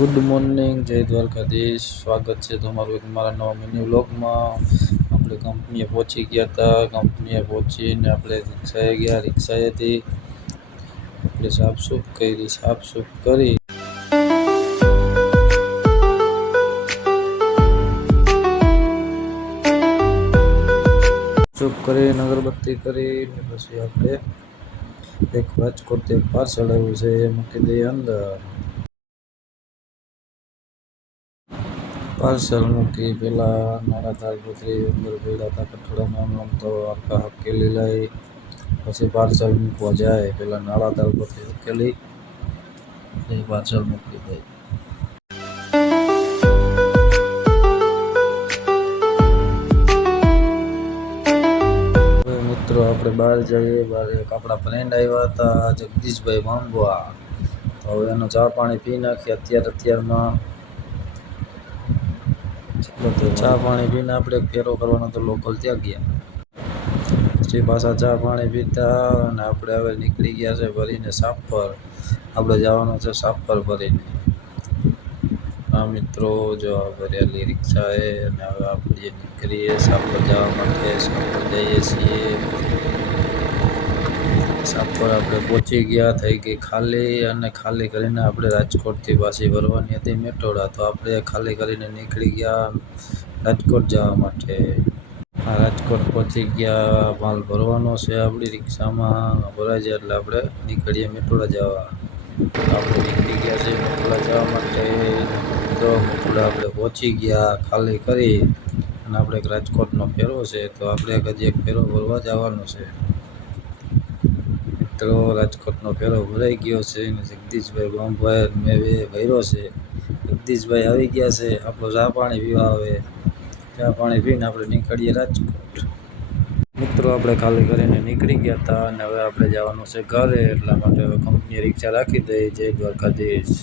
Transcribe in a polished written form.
Good morning, જય દ્વારકાધીશ. સ્વાગત છે તમારું એક મારા નવા મિની વ્લોગમાં. આપણે કંપનીએ પહોંચી ગયા હતા. કંપનીએ પહોંચીને આપણે રિક્ષાએ ગયા. રિક્ષાએથી આપણે સાફસૂફ કરી. સાફસૂફ કરી અગરબત્તી કરી ને પછી આપણે એક રાજકોટ એક પાર્સલ આવ્યું છે એ મૂકી દઈએ અંદર. પાર્સલ મૂકી પહેલાં નાના તાલપત્રી અંદર પડ્યા હતા કઠોળામાં આમ તો આખા હકેલી લઈ પછી પાર્સલ મૂકવા જાય. પહેલાં નાળા તાલપત્રી હકેલી પછી પાર્સલ મૂકી દઈ. મિત્રો આપણે બહાર જઈએ. બહાર એક આપણા ફ્રેન્ડ આવ્યા હતા જગદીશભાઈ માંગવા, તો હવે એનો ચા પાણી પી નાખીએ અત્યારમાં. ચા પાણી પીને આપણે ફેરો કરવાનો તો લોકલ ત્યાં ગયા. પછી પાછા ચા પાણી પીતા અને આપણે હવે નીકળી ગયા છે ભરીને સાપર. આપણે જવાનું છે સાપર ભરીને. હા મિત્રો, જો ભરેલી રિક્ષા છે અને હવે આપણે નીકળીએ સાપર જવા માટે. સાપર જઈએ છીએ. સાપર આપણે પહોંચી ગયા. થઈ ગઈ ખાલી, અને ખાલી કરીને આપણે રાજકોટથી પાછી ભરવાની હતી મેટોડા, તો આપણે ખાલી કરીને નીકળી ગયા રાજકોટ જવા માટે. રાજકોટ પહોંચી ગયા. માલ ભરવાનો છે આપણી રિક્ષામાં. ભરાઈ જાય એટલે આપણે નીકળીએ મેટોડા જવા. આપણે નીકળી ગયા છે મેટોડા જવા માટે. તો મેટોડા આપણે પહોંચી ગયા ખાલી કરી, અને આપણે એક રાજકોટનો ફેરો છે, તો આપણે હજી એક ફેરો ભરવા જવાનો છે. મિત્રો રાજકોટનો ફેરો ભરાઈ ગયો છે અને જગદીશભાઈ બામભાઈ મેં ભર્યો છે. જગદીશભાઈ આવી ગયા છે. આપણો ચા પાણી પીવા આવે. ચા પાણી પીને આપણે નીકળીએ રાજકોટ. મિત્રો આપણે ખાલી કરીને નીકળી ગયા હતા અને હવે આપણે જવાનું છે ઘરે. એટલા માટે હવે કંપનીએ રિક્ષા રાખી દઈ. જય દ્વારકાધીશ.